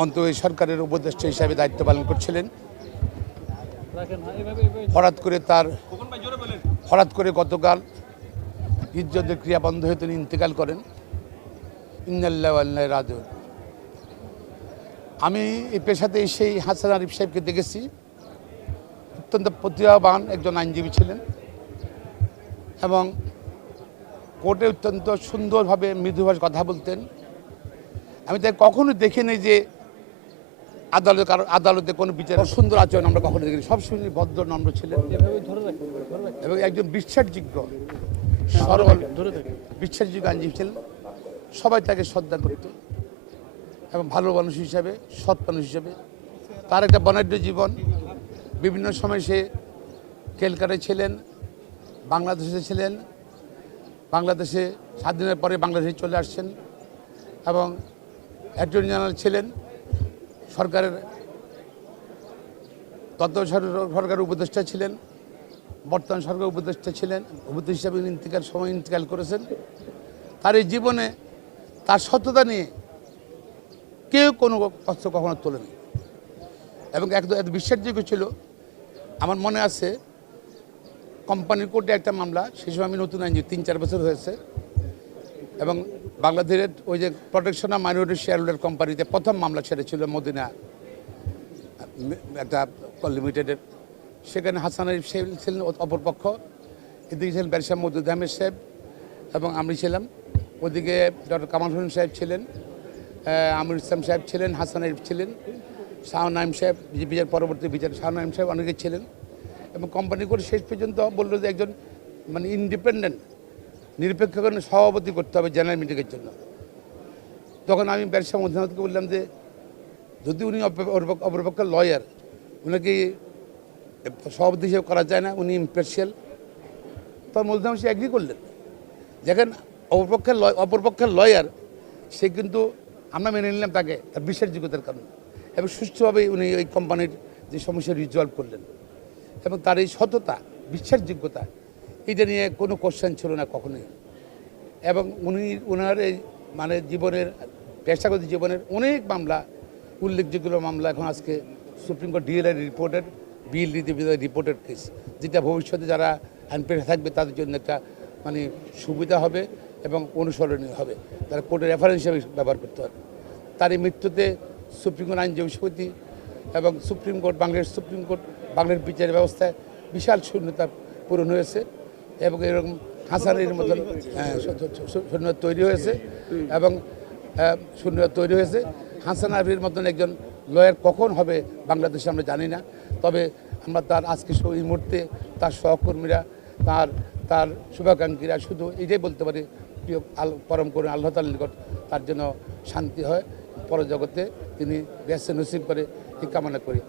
অন্তর্বর্তী সরকারের উপদেষ্টা হিসাবে দায়িত্ব পালন করছিলেন। হঠাৎ করে গতকাল হৃদযন্ত্রের ক্রিয়া বন্ধ হয়ে তিনি ইন্তেকাল করেন। ইন্নাল্লাহি ওয়া ইন্না ইলাইহি রাজিউন। আমি এই পেশাতে সেই হাসান আরিফ সাহেবকে দেখেছি। অত্যন্ত প্রতিভাবান একজন আইনজীবী ছিলেন এবং কোর্টে অত্যন্ত সুন্দরভাবে মৃদুভাবে কথা বলতেন। আমি তাই কখনো দেখিনি যে আদালতে কোনো বিচার সুন্দর আচরণ আমরা কখনো দেখিনি। সবসময় ভদ্র নম্র ছিলেন এবং একজন বিশ্বাসযোগ্য সরল বিশ্বাসযোগ্য আইনজীবী ছিলেন। সবাই তাকে শ্রদ্ধা করত এবং ভালো মানুষ হিসাবে, সৎ মানুষ হিসাবে তার একটা বর্ণাঢ্য জীবন। বিভিন্ন সময় সে ক্যালকাটায় ছিলেন, বাংলাদেশে ছিলেন, বাংলাদেশে স্বাধীনের পরে বাংলাদেশে চলে আসছেন এবং অ্যাটর্নি জেনারেল ছিলেন, সরকারের সরকারের উপদেষ্টা ছিলেন, বর্তমান সরকার উপদেষ্টা ছিলেন, উপদেষ্টা হিসাবে ইন্তেকাল করেছেন। তার এই জীবনে তার সততা নিয়ে কেউ কোনো কষ্ট কখনো তোলেনি এবং একদম এত বিশ্বাসযোগ্য ছিল। আমার মনে আছে কোম্পানির কোর্টে একটা মামলা, সেই সময় আমি নতুন আইনজীবী, 3-4 বছর হয়েছে এবং বাংলাদেশের ওই যে protection of minority share holder কোম্পানিতে প্রথম মামলা ছেড়েছিল মদিনা একটা লিমিটেডের। সেখানে হাসান আরিফ সাহেব ছিলেন অপরপক্ষ, এদিকে ছিলেন ব্যারিস্টার মওদুদ আহমেদ সাহেব এবং আমি ছিলাম। ওদিকে ডক্টর কামাল হোসেন সাহেব ছিলেন, আমির ইসলাম সাহেব ছিলেন, হাসান আরিফ ছিলেন, শাহ নাইম সাহেব, বিচার পরবর্তী বিচার শাহ নাইম সাহেব অনেকে ছিলেন এবং কোম্পানি করে শেষ পর্যন্ত বললো যে একজন মানে ইন্ডিপেন্ডেন্ট নিরপেক্ষ সভাপতি করতে হবে জেনারেল মিটিংয়ের জন্য। তখন আমি ব্যারিস্টার মওদুদ আহমেদকে বললাম যে যদি উনি অপরপক্ষের লয়ার, উনাকে সভাপতি হিসেবে করা যায় না, উনি ইম্পার্শিয়াল। তখন মওদুদ আহমেদ এগ্রি করলেন। দেখেন অপরপক্ষের লয়ার, সে কিন্তু আমরা মেনে নিলাম তাকে তার বিশ্বাসযোগ্যতার কারণে এবং সুষ্ঠুভাবে উনি ওই কোম্পানির যে সমস্যা রিজলভ করলেন এবং তার এই সততা, বিশ্বাসযোগ্যতা, এটা নিয়ে কোনো কোশ্চেন ছিল না কখনোই। এবং ওনার এই মানে জীবনের পেশাগত জীবনের অনেক মামলা, উল্লেখযোগ্য মামলা এখন আজকে সুপ্রিম কোর্ট ডিএলআই রিপোর্টেড বিল রিপোর্টেড কেস, যেটা ভবিষ্যতে যারা আইন পেশা থাকবে তাদের জন্য একটা মানে সুবিধা হবে এবং অনুসরণীয় হবে, তারা কোর্টের রেফারেন্স হিসেবে ব্যবহার করতে হবে। তার এই মৃত্যুতে সুপ্রিম কোর্ট আইনজীবী সমিতি এবং সুপ্রিম কোর্ট, বাংলার বিচার ব্যবস্থায় বিশাল শূন্যতা পূরণ হয়েছে এবং এরকম হাসানের মতন শূন্যতা তৈরি হয়েছে এবং শূন্যতা তৈরি হয়েছে। হাসান আরিফের মতন একজন লয়ার কখন হবে বাংলাদেশে আমরা জানি না, তবে আমরা তার আজকে এই মুহূর্তে তার সহকর্মীরা, তার শুভাকাঙ্ক্ষীরা শুধু এটাই বলতে পারি, প্রিয় পরম করুন আল্লাহ তাআলার নিকট তার জন্য শান্তি হয়, পরজগতে তিনি ব্যস্ত নসিব করে এই কামনা করি।